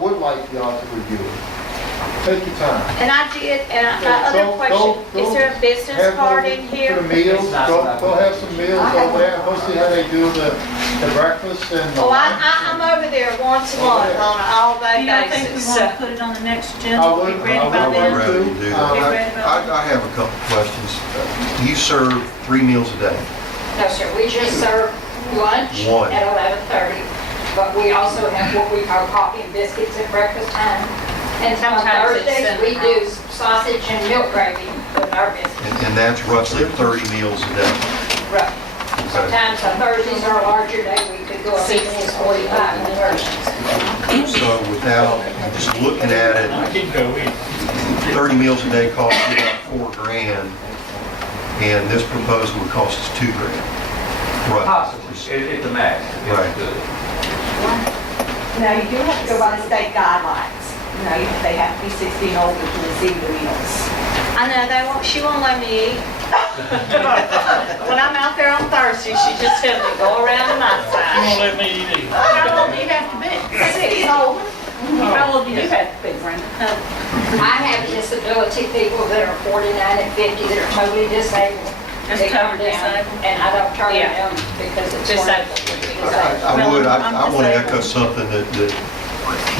would like y'all to review it. Take your time. And I did, and my other question, is there a business card in here? For the meals, go have some meals over there, go see how they do the breakfast and. Oh, I'm over there once a month on an all-day Do you think we basis. want to put it on the next agenda? I We'll would, be ready by I then. would Rather too. do that. I have a couple questions. You serve 3 meals a day. No, sir, we just serve lunch One. at 11:30, but we also have what we call coffee and biscuits at breakfast time. And on Sometimes it's Thursdays, we do dinner. sausage and milk gravy with our biscuits. And that's roughly 30 meals a day. Right. Sometimes on Thursdays are a larger day, we could go up even as 45 on Thursdays. So without, just looking at it, I can go in. 30 meals a day costs you about $4 grand, and this proposal would cost us $2 grand. Right. Possibly, at the max. Right. No, you do have to go by the state guidelines. You know, they have to be 60 and older to receive the meals. I know, she won't let me eat. When I'm out there on Thursday, she just tells me, go around to my You side. won't let me eat either. How old do you have to be? 60 older. How old do you have to be, Brenda? I have disability people that are 49 and 50 that are totally disabled. Just They come totally down, disabled? and I don't turn them Yeah. down because it's Disabled. wonderful to be I disabled. would, I'm I want to disabled. echo something that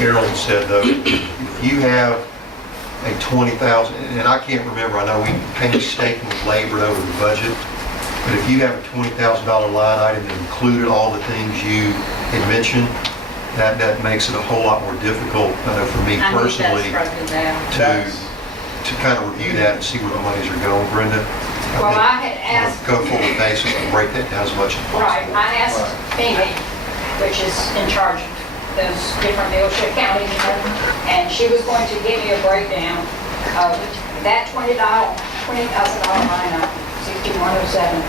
Carolyn said though. If you have a 20,000, and I can't remember, I know we painstakingly labored over the budget, but if you have a $20,000 line item that included all the things you had mentioned, that makes it a whole lot more difficult for me I need personally that broken down. to kind of review that and see where the monies are going, Brenda. Well, I had On a asked, go-forward basis, to break that down as much as right, possible. I asked Amy, which is in charge of those different deals, she accounting, and she was going to give me a breakdown of that $20,000 line item, 6107.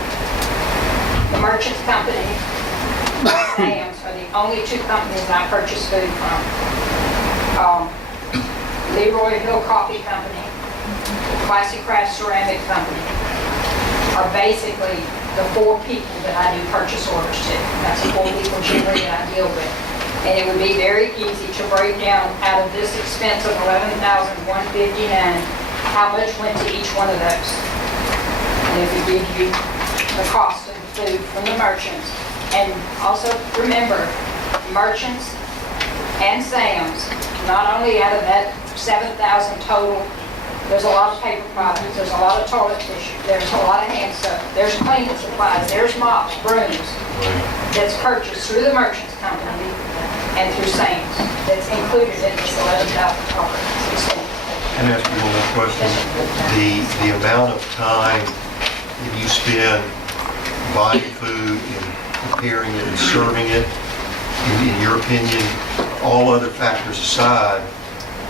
The merchants company, Sam's are the only two companies I purchase food from. Leroy Hill Coffee Company, Classic Craft Ceramic Company are basically the 4 people that I do purchase orders to. That's the 4 people generally that I deal with. And it would be very easy to break down out of this expense of $11,159, how much went to each one of those. And it would give you the cost of the food from the merchants. And also remember, merchants and Sam's, not only out of that 7,000 total, there's a lot of paper products, there's a lot of toilet tissue, there's a lot of hand soap, there's cleaning supplies, there's mops, brooms, that's purchased through the merchants company and through Sam's, that's included in this $11,000 expense. Can I ask you one more question? The amount of time that you spend buying food and preparing it and serving it, in your opinion, all other factors aside,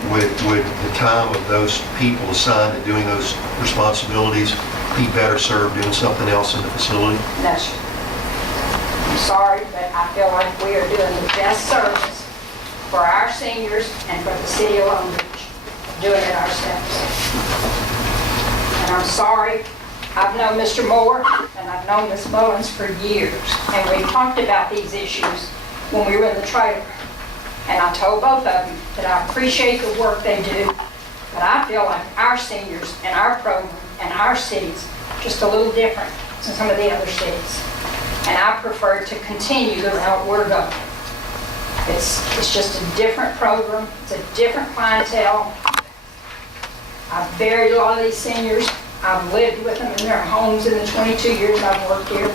would the time of those people assigned to doing those responsibilities be better served doing something else in the facility? No, sir. I'm sorry, but I feel like we are doing the best service for our seniors and for the city of Long Beach, doing it ourselves. And I'm sorry, I've known Mr. Moore and I've known Ms. Mullins for years, and we talked about these issues when we were in the trailer. And I told both of them that I appreciate the work they do, but I feel like our seniors and our program and our cities just a little different than some of the other cities. And I prefer to continue the route we're going. It's just a different program, it's a different clientele. I've buried a lot of these seniors. I've lived with them in their homes in the 22 years I've worked here.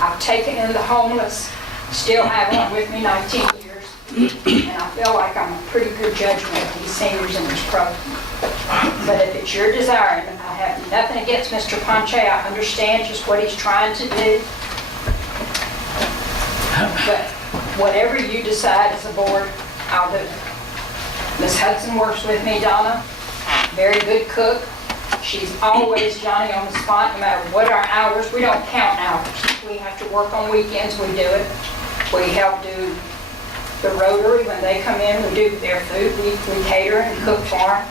I've taken in the homeless, still have one with me 19 years. And I feel like I'm a pretty good judgment of these seniors in this program. But if it's your desire, and I have nothing against Mr. Ponche, I understand just what he's trying to do. But whatever you decide as a board, I'll do it. Ms. Hudson works with me, Donna, very good cook. She's always Johnny on the spot, no matter what our hours. We don't count hours. We have to work on weekends, we do it. We help do the Rotary, when they come in, we do their food, we cater and cook for them.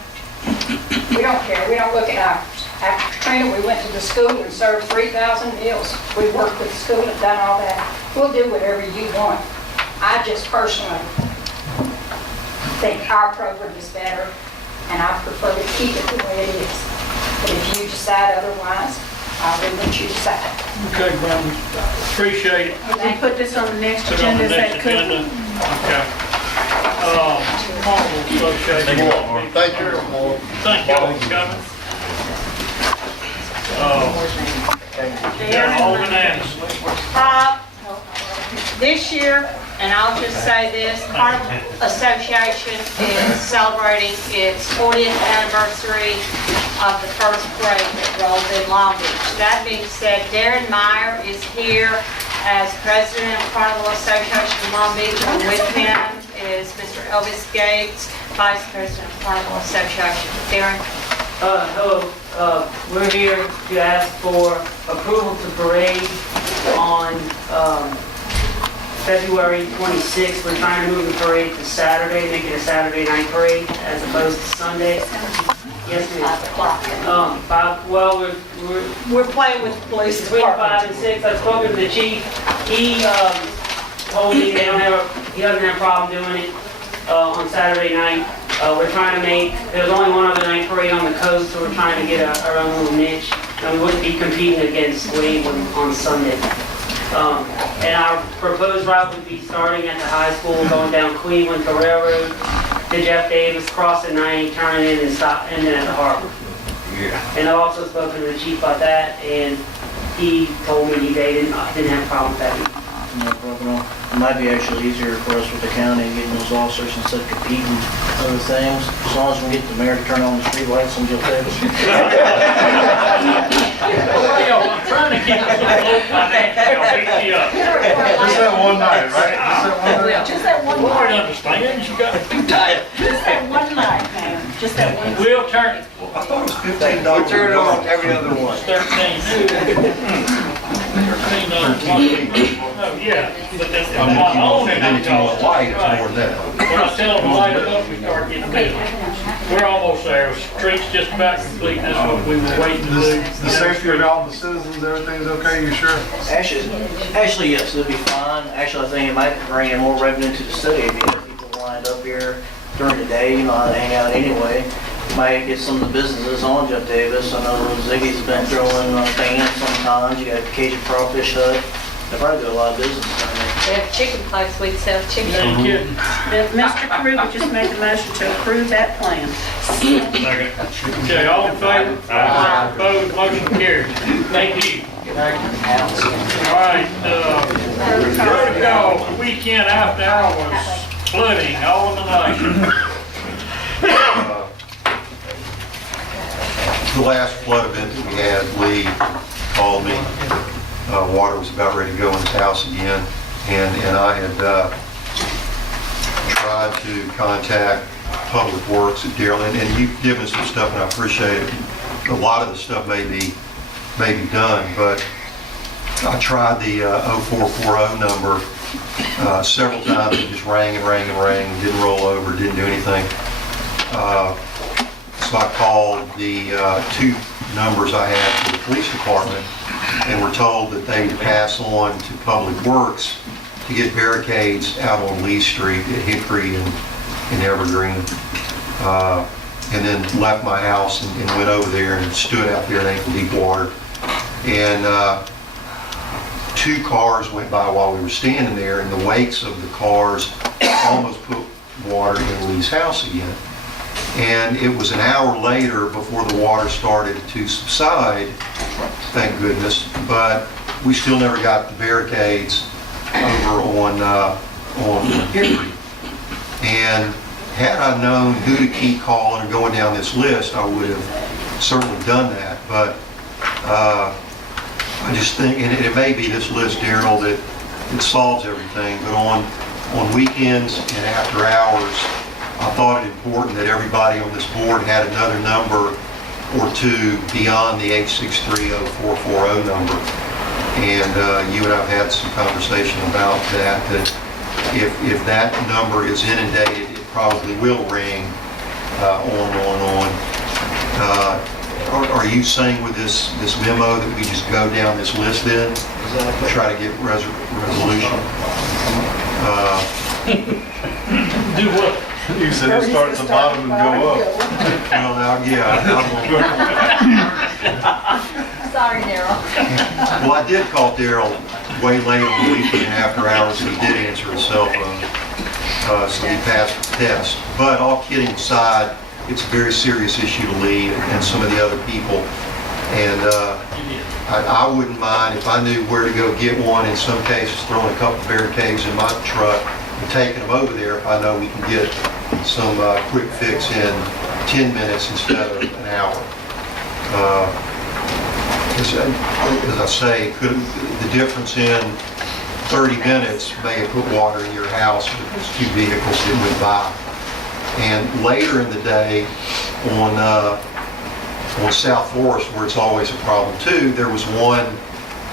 We don't care, we don't look at hours. After Katrina, we went to the school and served 3,000 meals. We worked with the school and done all that. We'll do whatever you want. I just personally think our program is better, and I prefer to keep it the way it is. But if you decide otherwise, I'll do what you decide. Okay, Brenda, appreciate it. We can put this on the next Put it on agenda, the is that next cool? agenda. Okay. Carnival Association. Thank you, Lord. Thank y'all for coming. They're all unanimous. This year, and I'll just say this, Carnival Association is celebrating its 40th anniversary of the first parade that rolled in Long Beach. That being said, Darren Meyer is here as president of Carnival Association of Long Beach, and with him is Mr. Elvis Gates, vice president of Carnival Association. Darren? Hello, we're here to ask for approval to parade on February 26th. We're trying to move the parade to Saturday, make it a Saturday night parade as opposed to Sunday. Yes, ma'am. Well, We're playing with the police between 5 and 6. I've spoken to the chief. He told me he doesn't have a problem doing it on Saturday night. We're trying to make, there's only one other night parade on the coast, so we're trying to get our own little niche. And we wouldn't be competing against Wade on Sunday. And our proposed route would be starting at the high school, going down Cleveland to Railroad, to Jeff Davis, crossing 90, turning in and ending at the harbor. And I've also spoken to the chief about that, and he told me they didn't have a problem with that either. No problem. It might be actually easier for us with the county getting those officers instead of competing other things. As long as we get the mayor to turn on the street lights on Jill Davis. I'm trying to keep us afloat. I'll pick you up. Just that one night, right? Just that one night? Just that one Lord night, understands, you got too tight. just that one night, man, just that one. We'll turn it. I thought it was $15. We turn it on every other one. 13. Oh, yeah, but then I'm not on it. Then if you want white, it's more than that. When I tell them to light it up, we start getting busy. We're almost there. Street's just about complete. That's what we were waiting to do. The safety of all the citizens, everything's okay, you sure? Actually, yes, it'll be fine. Actually, I think it might bring in more revenue to the city if you have people lined up here during the day, you know how they hang out anyway. Might get some of the businesses on Jeff Davis. I know Ziggy's been throwing bands sometimes. You got Cajun Crawfish Hut. They probably do a lot of business down there. We have a chicken place, we sell chicken. Ain't kidding. Mr. Krueger just made the motion to approve that plan. Okay, all in favor? Opposed, motion carried. Thank you. All right, protocol, weekend after hours, flooding all in the nation. The last flood event that we had, Lee called me. Water was about ready to go in his house again, and I had tried to contact Public Works at Darrell, and you've given us some stuff, and I appreciate it. A lot of the stuff may be done, but I tried the 0440 number several times. It just rang and rang and rang, didn't roll over, didn't do anything. So I called the two numbers I had for the police department, and were told that they would pass on to Public Works to get barricades out on Lee Street at Hickory and Evergreen. And then left my house and went over there and stood out there in ankle deep water. And two cars went by while we were standing there, and the wakes of the cars almost put water in Lee's house again. And it was an hour later before the water started to subside, thank goodness, but we still never got the barricades over on Hickory. And had I known who to keep calling and going down this list, I would have certainly done that. But I just think, and it may be this list, Darrell, that it solves everything, but on weekends and after hours, I thought it important that everybody on this board had another number or two beyond the 863-0440 number. And you and I have had some conversation about that if that number is inundated, it probably will ring on. Are you saying with this memo that we just go down this list then? Exactly. Try to get resolution? Do what? You said it start at the bottom and go up. Well, now, yeah, Sorry, Daryl. well, I did call Daryl way late on the weekend after hours, and he did answer his cell phone. So he passed the test. But all kidding aside, it's a very serious issue to Lee and some of the other people. And I wouldn't mind if I knew where to go get one, in some cases throwing a couple barricades in my truck and taking them over there if I know we can get some quick fix in 10 minutes instead of an hour. As I say, the difference in 30 minutes may have put water in your house with those two vehicles that went by. And later in the day on South Forest, where it's always a problem too, there was one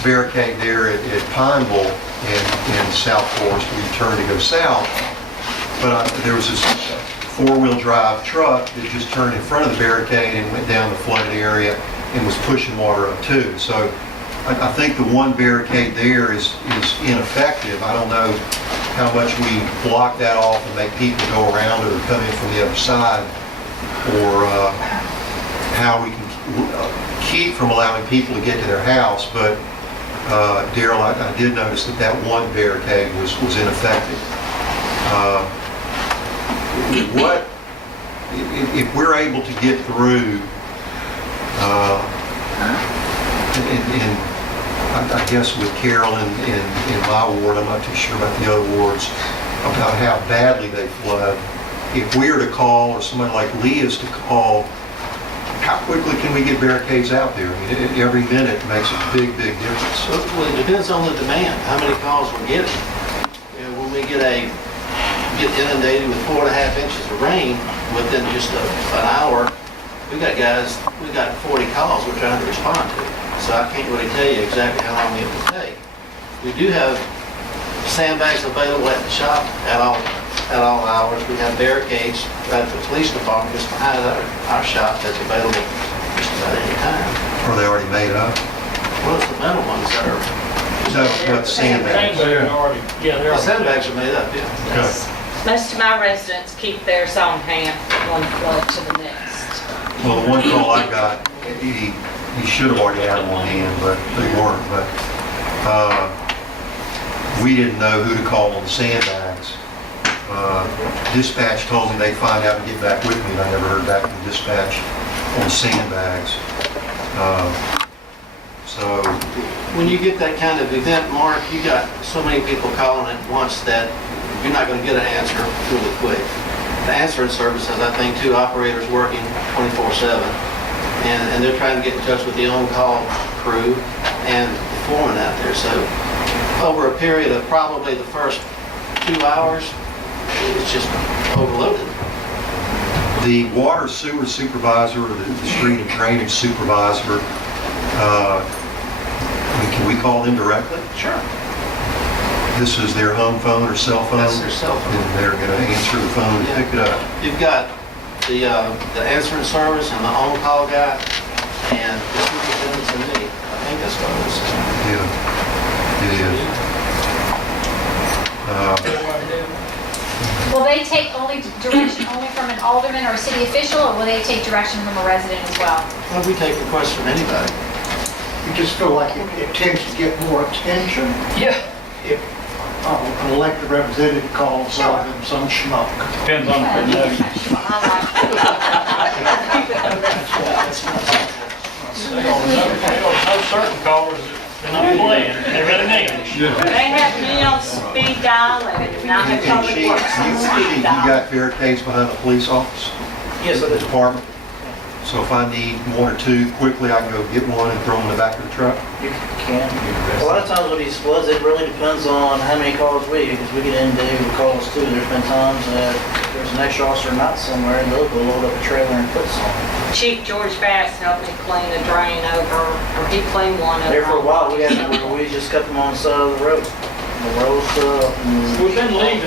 barricade there at Pineville in South Forest where you turn to go south. But there was this four-wheel drive truck that just turned in front of the barricade and went down the flooded area and was pushing water up too. So I think the one barricade there is ineffective. I don't know how much we block that off and make people go around it or come in from the other side, or how we can keep from allowing people to get to their house. But Daryl, I did notice that one barricade was ineffective. What if we're able to get through? And I guess with Carol in my ward, I'm not too sure about the other wards, about how badly they flood. If we are to call, or somebody like Lee is to call, how quickly can we get barricades out there? I mean, every minute makes a big difference. Well, it depends on the demand, how many calls we're getting. You know, when we get inundated with 4.5 inches of rain within just an hour, we got 40 calls we're trying to respond to. So I can't really tell you exactly how long it will take. We do have sandbags available at the shop at all hours. We have barricades at the police department just behind our shop that's available just about any time. Are they already made up? Well, it's the metal ones that are. Is that what sandbags? The sandbags are made up, yeah. Okay. Most of my residents keep theirs on hand from one flood to the next. Well, the one call I got, he should have already had them on hand, but they weren't. But we didn't know who to call on the sandbags. Dispatch told me they'd find out and get back with me, and I never heard back from dispatch on sandbags. So when you get that kind of event, Mark, you got so many people calling at once that you're not going to get an answer really quick. The answering service has, I think, 2 operators working 24/7, and they're trying to get in touch with the on-call crew and the foreman out there. So over a period of probably the first 2 hours, it's just overloaded. the water sewer supervisor, or the street and drainage supervisor, can we call them directly? Sure. This is their home phone or cell phone? That's their cell phone. And they're going to answer the phone and pick it up. You've got the answering service and the on-call guy, and this will be done to me. I think that's what it is. Yeah, it is. Will they take direction only from an alderman or a city official, or will they take direction from a resident as well? Well, we take requests from anybody. You just feel like it tends to get more attention Yeah. if an elected representative calls rather than some schmuck. Depends on the no certain callers, they're not playing, they're really names. They have me on speed dial and I have And public works on you speed dial. got barricades behind the police office? Yes, The department? So if I need one or two quickly, I can go get one and throw them in the back of the truck? You can. A lot of times with these floods, it really depends on how many calls we get, because we get inundated with calls too. There's been times that there's an extra officer not somewhere, and they'll go load up a trailer and put some. Chief George Bass helped me clean a drain over, or he cleaned one over. There for a while, we just kept them on the side of the road. The roads, We've been leaving